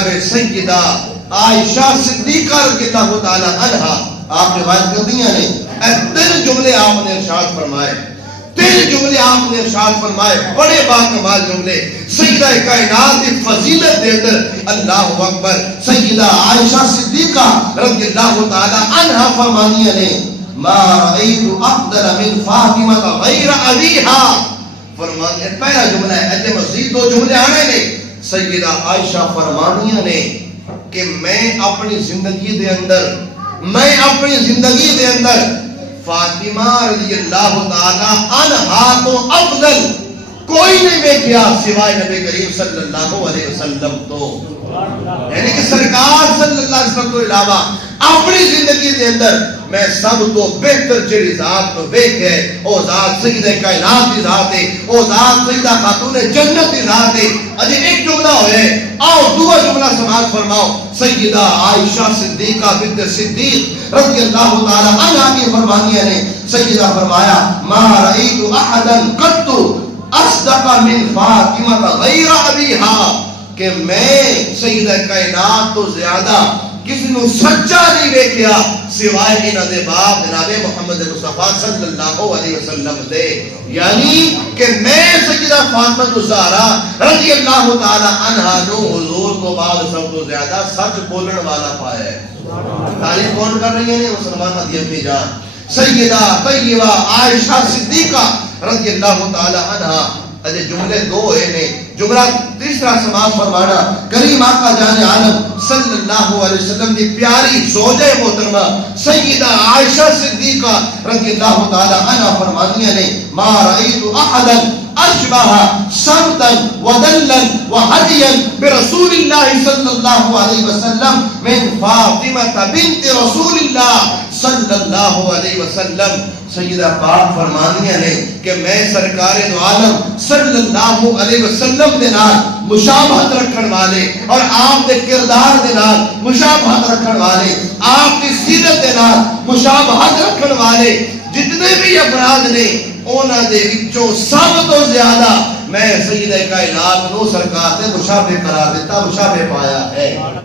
جناب سیدہ عائشہ صدیقہ رضی اللہ تعالی عنہا آپ روایت کر دیا نے، تین جملے آپ نے ارشاد فرمائے، تین جملے آپ نے ارشاد فرمائے، بڑے باکمال جملے سیدہ کائنات کی فضیلت دے کر، اللہ اکبر۔ سیدہ عائشہ صدیقہ رضی اللہ تعالی عنہا فرمانیہ نے، ما رأیت افضل من فاطمہ غیر ابیہا، فرمانیہ پہلا جملہ ہے، ایسے مزید دو جملے آنے نے۔ سیدہ عائشہ فرمانیہ نے کہ میں اپنی زندگی دے اندر فاطمہ رضی اللہ تعالی عنہا تو افضل کوئی نہیں دیکھا سوائے نبی کریم صلی اللہ علیہ وسلم تو، یعنی کہ سرکار صلی اللہ علیہ وسلم تو علاوہ اپنی زندگی دے اندر میں سب تو بہتر جڑی ذات کو دیکھ ہے او ذات سیدہ کائنات کی ذات ہے، او ذات سیدہ خاتون جنت کی ذات ہے۔ اجے ایک جملہ ہوئے، آؤ دو جملہ سماعت فرماؤ۔ سیدہ عائشہ صدیقہ بنت صدیق رضی اللہ تعالی عنہا کی فرمانیہ نے، سیدہ فرمایا ما رأیت احدا قط اصدق من فاطمہ غیر ابیہا، کہ میں سیدہ کائنات تو زیادہ کسی نو سچا نہیں دیکھیا سوائے انہاں دے باپ جناب محمد مصطفیٰ صلی اللہ علیہ وسلم دے، یعنی کہ میں سیدہ فاطمہ الزہرا رضی اللہ تعالی عنہا نو حضور کو بعد سب تو زیادہ سچ بولن والا پایا ہے۔ تعریف کون کر رہی ہے؟ مسلمان دی امی جان سیدہ طیبہ عائشہ صدیقہ رضی اللہ تعالی عنہا۔ اجے جملے دو ہوئے نے، جملہ تیسرا سماعت فرمانا، کریم آقا جان عالم صلی اللہ علیہ وسلم دی پیاری زوجہ محترمہ سیدہ عائشہ صدیقہ رضی اللہ تعالی عنہا فرمانیہ نے، ما رأیت احدا اشبہ سمتا ودلا وحدیا برسول اللہ صلی اللہ علیہ وسلم من فاطمہ بنت رسول اللہ صلی اللہ علیہ وسلم۔ سیدہ پاک فرمانیہ نے کہ میں سرکار دو عالم صلی اللہ علیہ وسلم دے نال مشابہت رکھن والے اور آپ دے کردار دے نال مشابہت رکھن والے، آپ کی سیرت دے نال مشابہت رکھن والے جتنے بھی افراد نے انہاں دے وچوں سب تو زیادہ میں سیدہ کائنات نو سرکار دے مشابہ قرار دیتا، مشابہ پایا ہے۔